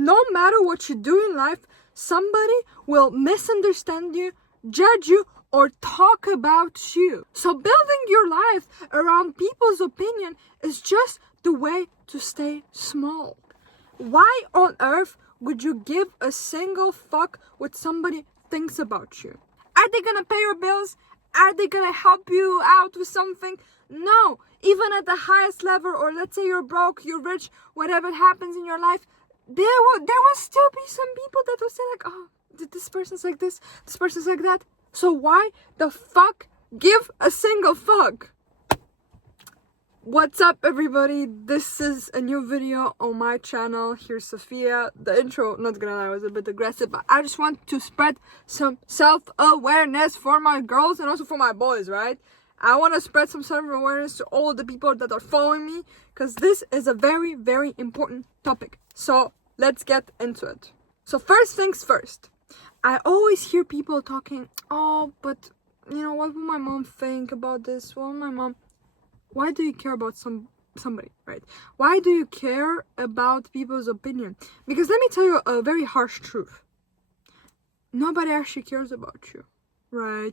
no matter what you do in life, somebody will misunderstand you, judge you, or talk about you. So building your life around people's opinion is just the way to stay small. Why on earth would you give a single fuck what somebody thinks about you? Are they gonna pay your bills? Are they gonna help you out with something? No. Even at the highest level, or let's say you're broke, you're rich, whatever happens in your life, there will still be some people that will say like, oh, this person's like this person's like that. So why the fuck give a single fuck? What's up, everybody? This is a new video on my channel. Here's Sophia. The intro, not gonna lie, was a bit aggressive, but I just want to spread some self-awareness for my girls and also for my boys, right? I want to spread some self-awareness to all the people that are following me, because this is a very, very important topic. So let's get into it. So first things first. I always hear people talking, oh, but you know, what will my mom think about this? Well, my mom... Why do you care about somebody, right? Why do you care about people's opinion? Because let me tell you a very harsh truth. Nobody actually cares about you, right?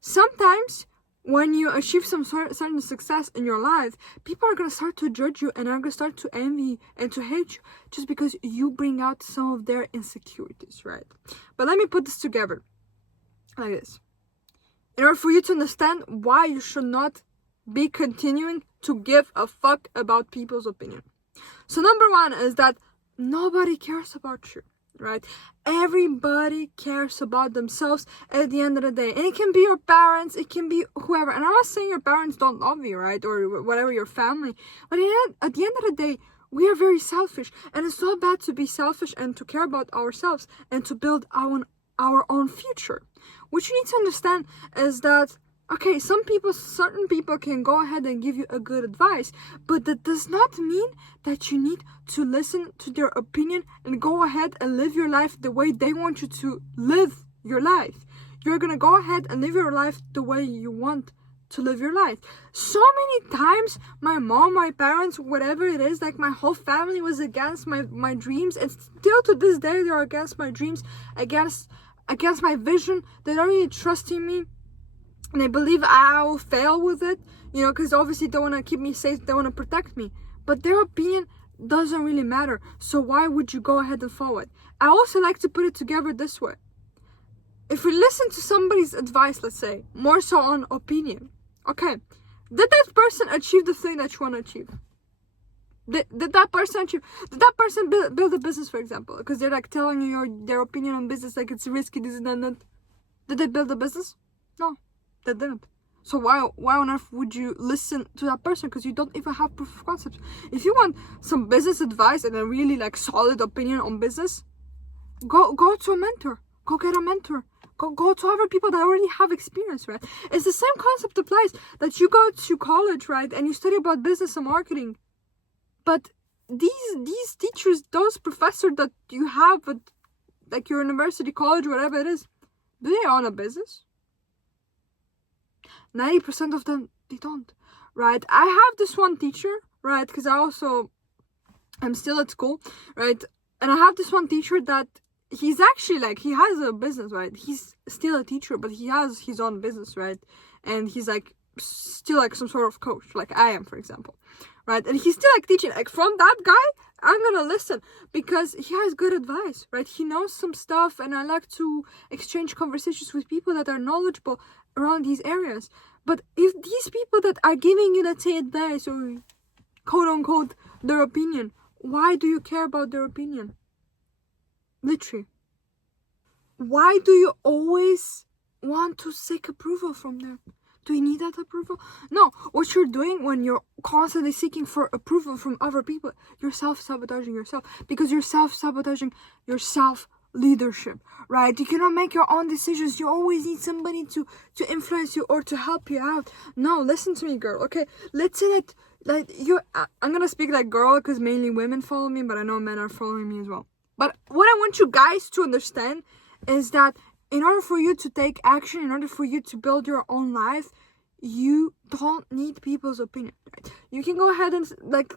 Sometimes when you achieve some certain success in your life, people are going to start to judge you and are going to start to envy and to hate you just because you bring out some of their insecurities, right? But let me put this together like this. In order for you to understand why you should not be continuing to give a fuck about people's opinion. So number one is that nobody cares about you, right? Everybody cares about themselves at the end of the day. And it can be your parents, it can be whoever. And I'm not saying your parents don't love you, right? Or whatever, your family. But at the end of the day, we are very selfish. And it's so bad to be selfish and to care about ourselves and to build our own future. What you need to understand is that, okay, certain people can go ahead and give you a good advice, but that does not mean that you need to listen to their opinion and go ahead and live your life the way they want you to live your life. You're gonna go ahead and live your life the way you want to live your life. So many times, my mom, my parents, whatever it is, like my whole family was against my dreams, and still to this day they're against my dreams, against my vision. They don't really trust in me. And they believe I will fail with it, you know, because obviously they want to keep me safe, they want to protect me. But their opinion doesn't really matter. So why would you go ahead and follow it? I also like to put it together this way. If we listen to somebody's advice, let's say, more so on opinion, okay, did that person achieve the thing that you want to achieve? Did that person build a business, for example? Because they're like telling you their opinion on business, like it's risky, this and that. Did they build a business? No. They didn't. So why on earth would you listen to that person? Because you don't even have proof of concept. If you want some business advice and a really like solid opinion on business, go to a mentor. Go get a mentor. Go to other people that already have experience, right? It's the same concept applies that you go to college, right, and you study about business and marketing. But these teachers, those professors that you have at like your university, college, whatever it is, do they own a business? 90% of them, they don't, right? I have this one teacher, right, because I'm still at school, right, and I have this one teacher that he's actually like, he has a business, right? He's still a teacher, but he has his own business, right? And he's like still like some sort of coach, like I am, for example, right? And he's still like teaching. Like from that guy, I'm gonna listen because he has good advice, right? He knows some stuff, and I like to exchange conversations with people that are knowledgeable around these areas. But if these people that are giving you, let's say, advice or quote unquote their opinion, why do you care about their opinion? Literally. Why do you always want to seek approval from them? Do you need that approval? No. What you're doing when you're constantly seeking for approval from other people, you're self-sabotaging yourself, because you're self-sabotaging your self-leadership, right? You cannot make your own decisions. You always need somebody to influence you or to help you out. No, listen to me, girl. Okay, let's say that like I'm gonna speak like girl because mainly women follow me, but I know men are following me as well. But what I want you guys to understand is that in order for you to take action, in order for you to build your own life, you don't need people's opinion, right? You can go ahead and like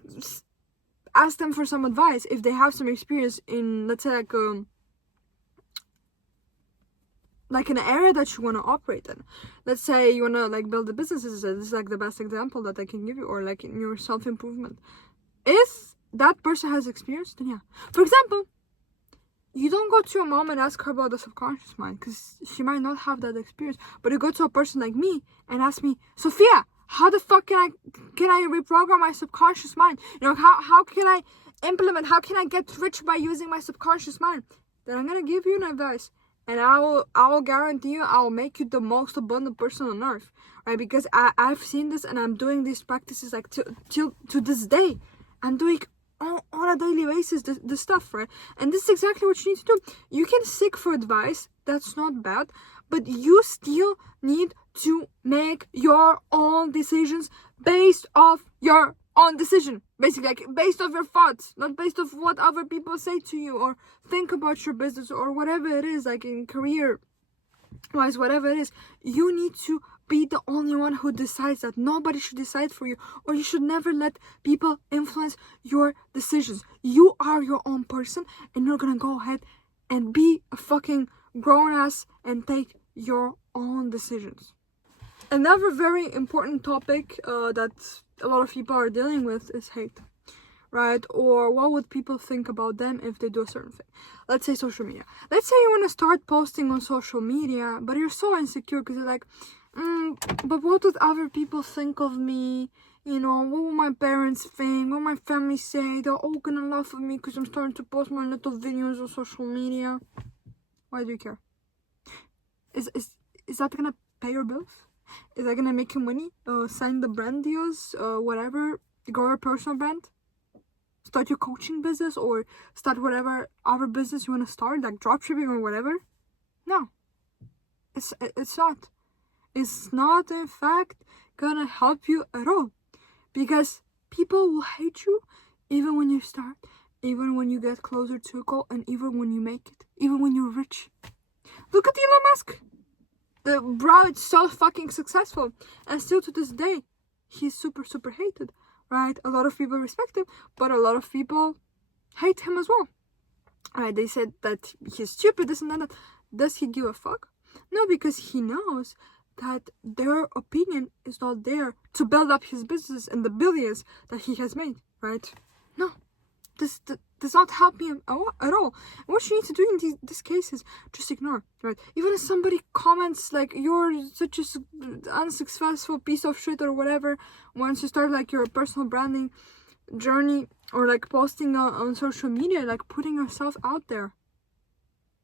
ask them for some advice if they have some experience in, let's say, like an area that you want to operate in. Let's say you want to like build a business. This is like the best example that I can give you, or like in your self-improvement. If that person has experience, then yeah. For example, you don't go to your mom and ask her about the subconscious mind, because she might not have that experience. But you go to a person like me and ask me, Sophia, how the fuck can I reprogram my subconscious mind? You know, how can I implement, how can I get rich by using my subconscious mind? Then I'm gonna give you an advice, and I will guarantee you I will make you the most abundant person on earth, right? Because I've seen this, and I'm doing these practices like to this day. I'm doing on a daily basis the stuff, right? And this is exactly what you need to do. You can seek for advice, that's not bad, but you still need to make your own decisions based off your own decision, basically, like based off your thoughts, not based off what other people say to you or think about your business or whatever it is, like in career wise, whatever it is. You need to be the only one who decides that. Nobody should decide for you, or you should never let people influence your decisions. You are your own person, and you're gonna go ahead and be a fucking grown ass and take your own decisions. Another very important topic that a lot of people are dealing with is hate, right? Or what would people think about them if they do a certain thing? Let's say social media. Let's say you want to start posting on social media, but you're so insecure because you're like, but what would other people think of me? You know, what will my parents think? What will my family say? They're all gonna laugh at me because I'm starting to post my little videos on social media. Why do you care? Is that gonna pay your bills? Is that gonna make you money? Sign the brand deals, whatever, grow your personal brand, start your coaching business, or start whatever other business you wanna start, like dropshipping or whatever. No, it's not. It's not, in fact, gonna help you at all, because people will hate you even when you start, even when you get closer to a goal, and even when you make it, even when you're rich. Look at Elon Musk. The bro is so fucking successful, and still to this day, he's super, super hated, right? A lot of people respect him, but a lot of people hate him as well. Right? They said that he's stupid, this and that. Does he give a fuck? No, because he knows that their opinion is not there to build up his business and the billions that he has made, right? No, this does not help me at all. And what you need to do in these cases, just ignore, right? Even if somebody comments like, you're such a unsuccessful piece of shit or whatever, once you start like your personal branding journey, or like posting on social media, like putting yourself out there,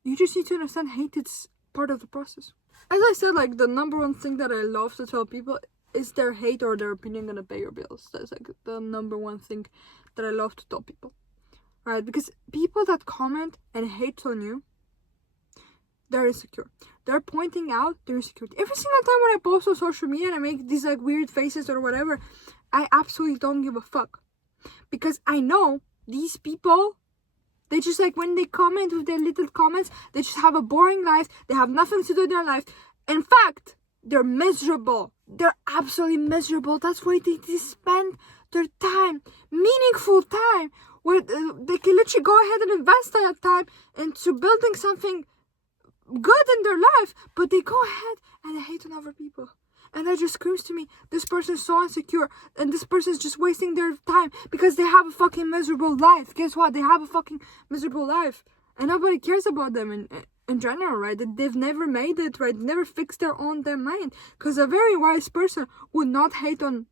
you just need to understand hate is part of the process. As I said, like, the number one thing that I love to tell people is their hate or their opinion gonna pay your bills. That's like the number one thing that I love to tell people, right? Because people that comment and hate on you, they're insecure. They're pointing out their insecurity. Every single time when I post on social media and I make these like weird faces or whatever, I absolutely don't give a fuck, because I know these people, they just, like, when they comment with their little comments, they just have a boring life. They have nothing to do in their life. In fact, they're miserable. They're absolutely miserable. That's why they spend their time, meaningful time, where they can literally go ahead and invest that time into building something good in their life. But they go ahead and they hate on other people. And that just screams to me, this person is so insecure, and this person is just wasting their time because they have a fucking miserable life. Guess what? They have a fucking miserable life, and nobody cares about them in general, right? They've never made it, right? Never fixed their own damn mind. Because a very wise person would not hate on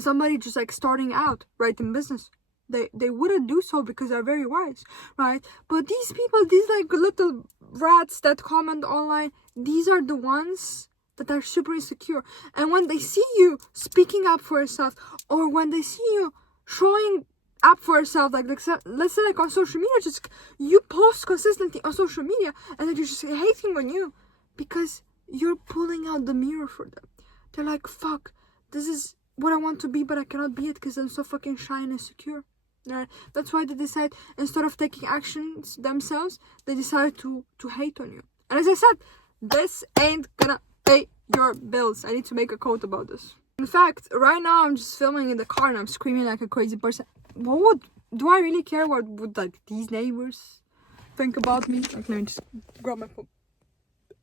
somebody just like starting out, right, in business. They wouldn't do so because they're very wise, right? But these people, these like little rats that comment online, these are the ones that are super insecure. And when they see you speaking up for yourself, or when they see you showing up for yourself, like let's say like on social media, just you post consistently on social media, and then you're just hating on you because you're pulling out the mirror for them. They're like, fuck, this is what I want to be, but I cannot be it because I'm so fucking shy and insecure. Right? That's why they decide, instead of taking actions themselves, they decide to hate on you. And as I said, this ain't gonna pay your bills. I need to make a quote about this. In fact, right now I'm just filming in the car and I'm screaming like a crazy person. do I really care what would like these neighbors think about me? Like, let me just grab my phone.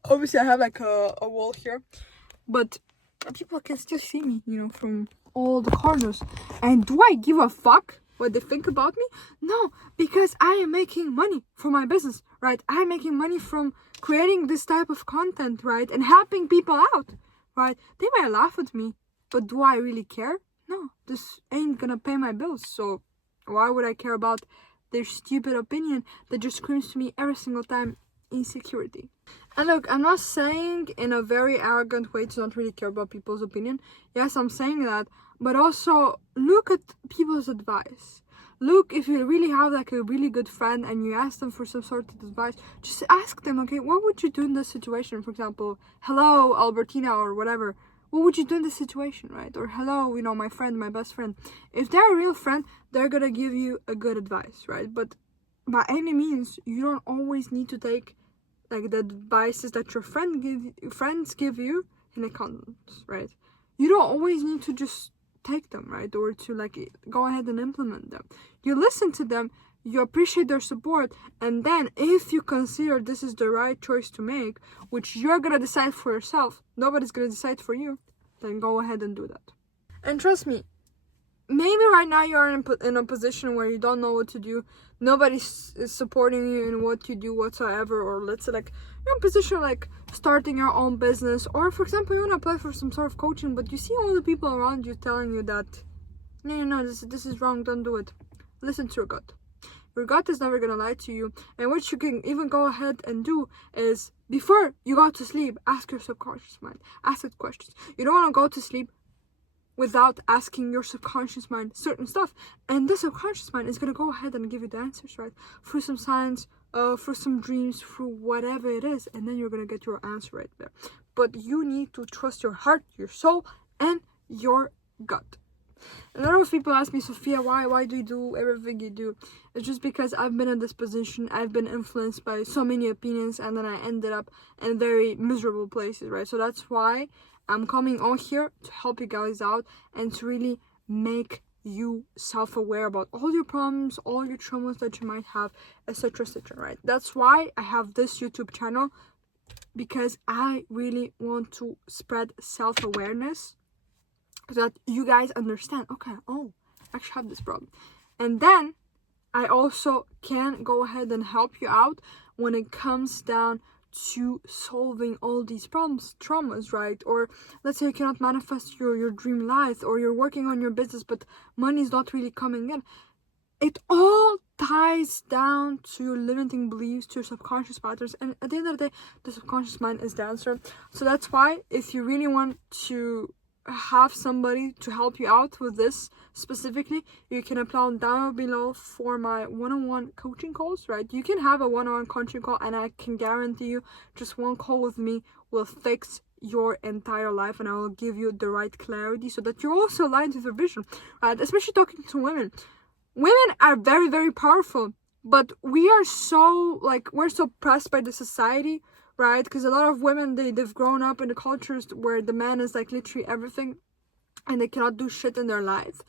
Obviously I have like a wall here, but people can still see me, you know, from all the corners. And do I give a fuck what they think about me? No, because I am making money for my business, right? I'm making money from creating this type of content, right? And helping people out, right? They might laugh at me, but do I really care? No, this ain't gonna pay my bills, so why would I care about their stupid opinion that just screams to me every single time insecurity? And look, I'm not saying in a very arrogant way to not really care about people's opinion. Yes, I'm saying that, but also look at people's advice. Look, if you really have like a really good friend and you ask them for some sort of advice, just ask them, okay, what would you do in this situation? For example, hello, Albertina, or whatever. What would you do in this situation, right? Or hello, you know, my friend, my best friend. If they're a real friend, they're gonna give you a good advice, right? But by any means, you don't always need to take like the advices that your friends give you in account, right? You don't always need to just take them, right? Or to like go ahead and implement them. You listen to them, you appreciate their support, and then if you consider this is the right choice to make, which you're gonna decide for yourself, nobody's gonna decide for you, then go ahead and do that. And trust me, maybe right now you're in a position where you don't know what to do, nobody's supporting you in what you do whatsoever, or let's say like you're in a position like starting your own business, or for example you want to apply for some sort of coaching, but you see all the people around you telling you that no, this is wrong, don't do it. Listen to your gut. Your gut is never gonna lie to you, and what you can even go ahead and do is before you go to sleep, ask your subconscious mind, ask it questions. You don't want to go to sleep without asking your subconscious mind certain stuff, and the subconscious mind is going to go ahead and give you the answers, right? Through some signs, through some dreams, through whatever it is, and then you're going to get your answer right there. But you need to trust your heart, your soul, and your gut. A lot of people ask me, Sophia, why do you do everything you do? It's just because I've been in this position, I've been influenced by so many opinions, and then I ended up in very miserable places, right? So that's why I'm coming on here to help you guys out and to really make you self-aware about all your problems, all your traumas that you might have, etc., etc., right? That's why I have this YouTube channel, because I really want to spread self-awareness so that you guys understand, okay, oh, I actually have this problem. And then I also can go ahead and help you out when it comes down to solving all these traumas, right? Or let's say you cannot manifest your dream life, or you're working on your business but money is not really coming in. It all ties down to your limiting beliefs, to your subconscious patterns, and at the end of the day, the subconscious mind is the answer. So that's why if you really want to have somebody to help you out with this specifically, you can apply down below for my one-on-one coaching calls, right? You can have a one-on-one coaching call, and I can guarantee you just one call with me will fix your entire life, and I will give you the right clarity so that you're also aligned with your vision, right? Especially talking to women. Women are very, very powerful, but we're so pressed by the society, right? Because a lot of women, they've grown up in the cultures where the man is like literally everything and they cannot do shit in their life.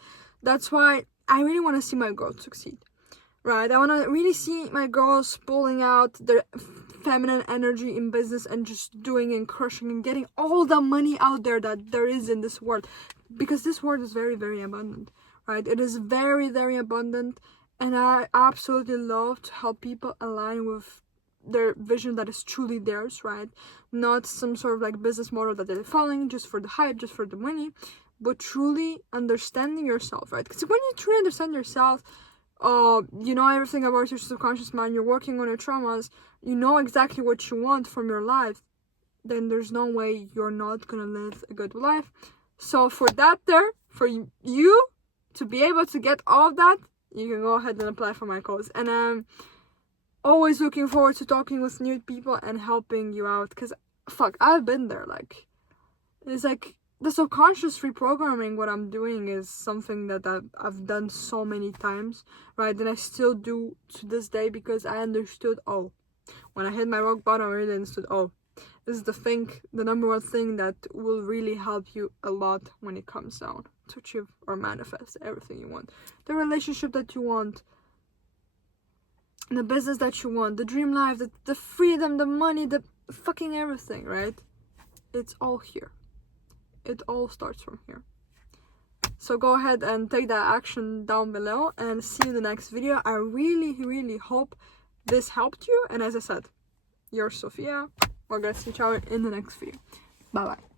That's why I really want to see my girls succeed, right? I want to really see my girls pulling out their feminine energy in business and just doing and crushing and getting all the money out there that there is in this world, because this world is very, very abundant, right? It is very, very abundant, and I absolutely love to help people align with their vision that is truly theirs, right? Not some sort of like business model that they're following just for the hype, just for the money, but truly understanding yourself, right? Because when you truly understand yourself, you know everything about your subconscious mind, you're working on your traumas, you know exactly what you want from your life, then there's no way you're not gonna live a good life. So for you to be able to get all of that, you can go ahead and apply for my course. And I'm always looking forward to talking with new people and helping you out, because I've been there. Like, it's like the subconscious reprogramming, what I'm doing is something that I've done so many times, right? And I still do to this day, because I understood, when I hit my rock bottom, I really understood, is the number one thing that will really help you a lot when it comes down to achieve or manifest everything you want. The relationship that you want, the business that you want, the dream life, the freedom, the money, the fucking everything, right? It's all here. It all starts from here. So go ahead and take that action down below and see you in the next video. I really, really hope this helped you. And as I said, you're Sophia. We're gonna see each other in the next video. Bye bye.